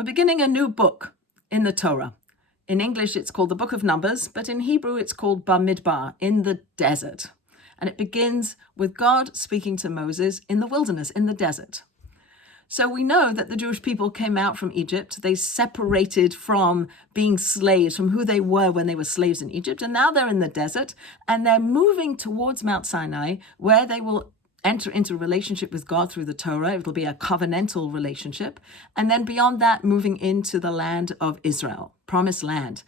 We're beginning a new book in the Torah. In English, it's called the Book of Numbers, but in Hebrew, it's called Bamidbar, in the desert. And it begins with God speaking to Moses in the wilderness, in the desert. So we know that the Jewish people came out from Egypt. They separated from being slaves, from who they were when they were slaves in Egypt. And now they're in the desert and they're moving towards Mount Sinai, where they will enter into a relationship with God through the Torah. It'll be a covenantal relationship. And then beyond that, moving into the land of Israel, promised land.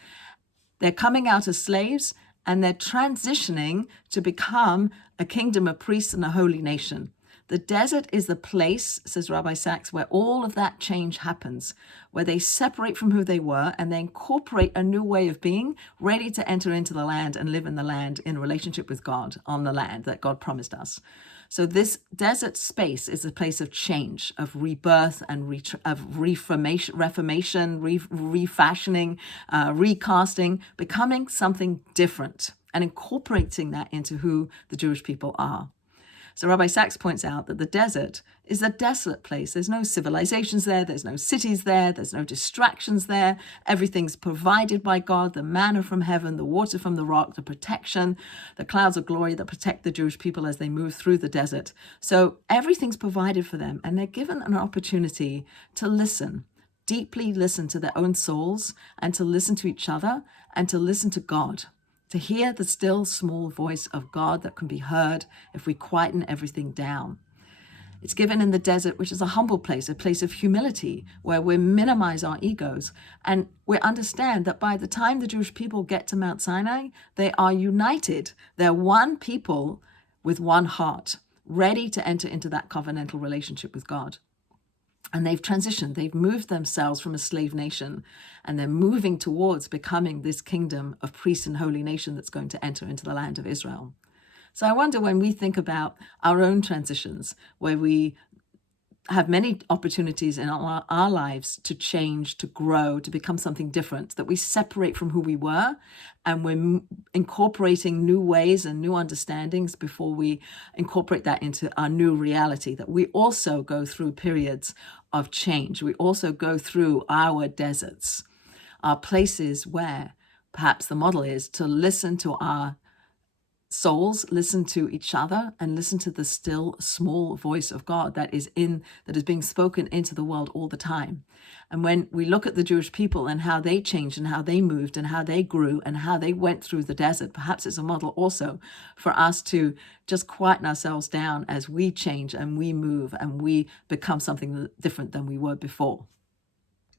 They're coming out as slaves and they're transitioning to become a kingdom of priests and a holy nation. The desert is the place, says Rabbi Sachs, where all of that change happens, where they separate from who they were and they incorporate a new way of being, ready to enter into the land and live in the land in relationship with God on the land that God promised us. So this desert space is a place of change, of rebirth and reformation, refashioning, recasting, becoming something different and incorporating that into who the Jewish people are. So Rabbi Sachs points out that the desert is a desolate place. There's no civilizations there. There's no cities there. There's no distractions there. Everything's provided by God, the manna from heaven, the water from the rock, the protection, the clouds of glory that protect the Jewish people as they move through the desert. So everything's provided for them, and they're given an opportunity to listen, deeply listen to their own souls, and to listen to each other, and to listen to God. To hear the still small voice of God that can be heard if we quieten everything down. It's given in the desert, which is a humble place, a place of humility, where we minimize our egos. And we understand that by the time the Jewish people get to Mount Sinai, they are united. They're one people with one heart, ready to enter into that covenantal relationship with God. And they've transitioned, they've moved themselves from a slave nation, and they're moving towards becoming this kingdom of priests and holy nation that's going to enter into the land of Israel. So I wonder, when we think about our own transitions, where we have many opportunities in our lives to change, to grow, to become something different, that we separate from who we were and we're incorporating new ways and new understandings before we incorporate that into our new reality, that we also go through periods of change. We also go through our deserts, our places where perhaps the model is to listen to our souls, listen to each other, and listen to the still small voice of God that is being spoken into the world all the time. And when we look at the Jewish people and how they changed and how they moved and how they grew and how they went through the desert, perhaps it's a model also for us to just quieten ourselves down as we change and we move and we become something different than we were before.